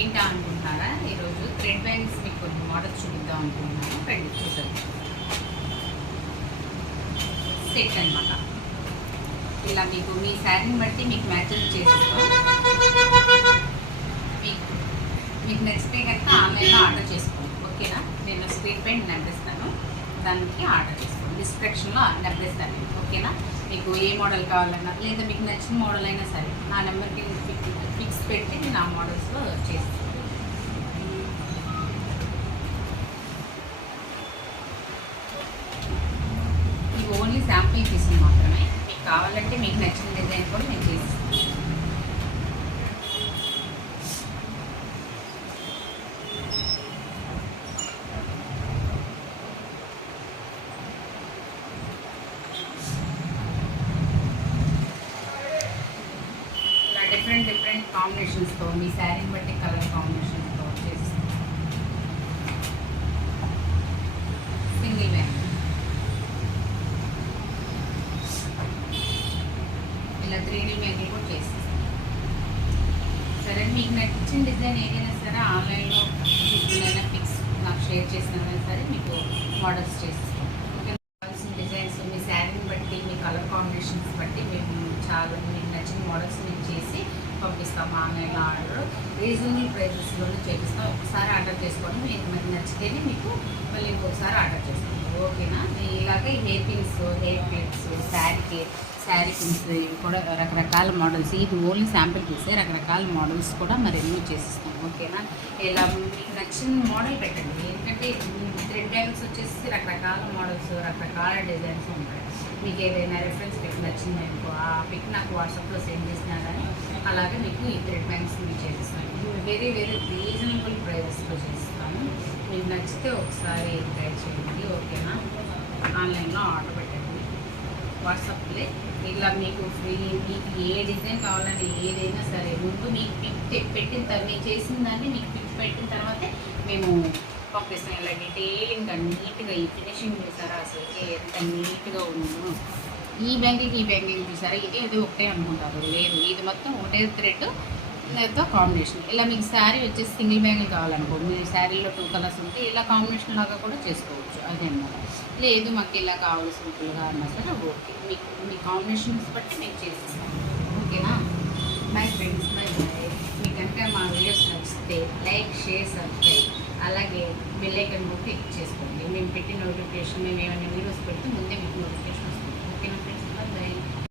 ఏంటా అనుకుంటున్నారా? ఈరోజు థ్రెడ్ బ్యాంగ్స్ మీకు కొన్ని మోడల్స్ చూపిద్దాం అనుకుంటున్నాను. రండి చూసారు సెట్ అనమాట ఇలా మీకు మీ శారీని బట్టి మీకు మ్యాచింగ్ చేసిస్తాం. మీకు మీకు నచ్చితే కనుక ఆన్లైన్లో ఆర్డర్ చేసుకోండి. ఓకేనా? నేను స్క్రీన్ పెయింట్ నెంబరిస్తాను. దానికి ఆర్డర్ చేసుకోండి. డిస్క్రిప్షన్లో నెంబరిస్తాను నేను. ఓకేనా? మీకు ఏ మోడల్ కావాలన్నా లేదా మీకు నచ్చిన మోడల్ అయినా సరే నా నెంబర్కి ఫిక్స్ ఆ మోడల్స్లో చేస్తాను ఇవి ఓన్లీ శాంపుల్ పీసులు మాత్రమే. మీకు కావాలంటే మీకు నచ్చిన డిజైన్ కూడా నేను చేస్తాం ఇలా డిఫరెంట్ డిఫరెంట్ కాంబినేషన్స్తో మీ శారీని బట్టి కలర్ కాంబినేషన్స్తో చేస్తాం సింగిల్ బ్యాంక్ ఇలా త్రీ డీ మేకింగ్ కూడా చేస్తాం సరే మీకు నచ్చిన డిజైన్ ఏదైనా సరే ఆన్లైన్లో తీసుకున్నైనా పిక్స్ నాకు షేర్ చేసినా సరే మీకు మోడల్స్ చేస్తాం ఓకే కావాల్సిన డిజైన్స్ మీ శారీని బట్టి మీ కలర్ కాంబినేషన్స్ బట్టి మేము చాలా మీకు నచ్చిన మోడల్స్ మేము చేసి పంపిస్తాం ఆన్లైన్ ఆర్డర్. రీజనబుల్ ప్రైజెస్లోనే చేపిస్తాం. ఒకసారి ఆర్డర్ చేసుకోవడం మీకు మరి నచ్చితేనే మీకు మళ్ళీ ఇంకొకసారి ఆర్డర్ చేస్తాం ఓకేనా? ఇలాగే హెయిర్ పిన్స్ హెయిర్ క్లిప్స్ శారీకి శారీ పిన్స్ ఇవి కూడా రకరకాల మోడల్స్. ఇది ఓన్లీ శాంపిల్ పీసే రకరకాల మోడల్స్ కూడా మరి ఎన్నో చేసిస్తాం. ఓకేనా? ఇలా మీకు నచ్చిన మోడల్ పెట్టండి. ఎందుకంటే థ్రెడ్ బ్యాంగ్స్ వచ్చేసి రకరకాల మోడల్స్ రకరకాల డిజైన్స్ ఉంటాయి. మీకు ఏదైనా రిఫరెన్స్ పిక్ నచ్చింది అనుకో ఆ పిక్ నాకు వాట్సాప్లో సెండ్ చేసినా కానీ అలాగే మీకు ఈ థ్రెడ్ మీకు చేస్తాను వెరీ వెరీ రీజనబుల్ ప్రైజెస్లో చేస్తాను మీకు నచ్చితే ఒకసారి ట్రై చేయండి ఓకేనా? ఆన్లైన్లో ఆర్డర్ పెట్టండి. వాట్సాప్లే ఇలా మీకు ఫ్రీ మీకు ఏ డిజైన్ కావాలని ఏదైనా సరే ముందు మీకు పిక్ పెట్టిన తర్వాత మీరు చేసిన దాన్ని మీకు పిక్ పెట్టిన తర్వాతే మేము పంపిస్తాను. ఇలా డీటెయిలింగ్గా నీట్గా ఈ ఫినిషింగ్ చూసారా? అసలు ఎంత నీట్గా ఉందో. ఈ బ్యాంకింగ్ ఈ బ్యాంకింగ్ చూసారా? ఇది ఇది ఒకటే అనుకుంటారు. లేదు ఇది మొత్తం ఒకటే థ్రెడ్ లేదా కాంబినేషన్. ఇలా మీకు శారీ వచ్చేసి సింగిల్ బ్యాంగిల్ కావాలనుకోండి. మీ శారీలో టూ కలర్స్ ఉంటే ఇలా కాంబినేషన్ లాగా కూడా చేసుకోవచ్చు. అదే అన్నమాట. లేదు మాకు ఇలా కావాలి సింపుల్గా అన్నా సరే ఓకే. మీకు మీ కాంబినేషన్స్ బట్టి మేము చేసిస్తాం ఓకేనా? మై ఫ్రెండ్స్ మై బాయ్ మీకు కనుక మా వీడియోస్ నచ్చితే లైక్ షేర్ సబ్స్క్రైబ్ అలాగే బెల్లైకన్ కూడా క్లిక్ చేసుకోండి మేము పెట్టిన నోటిఫికేషన్ మేము ఏమైనా వీడియోస్ పెడితే ముందే మీకు నోటిఫికేషన్ వస్తుంది. ఓకేనా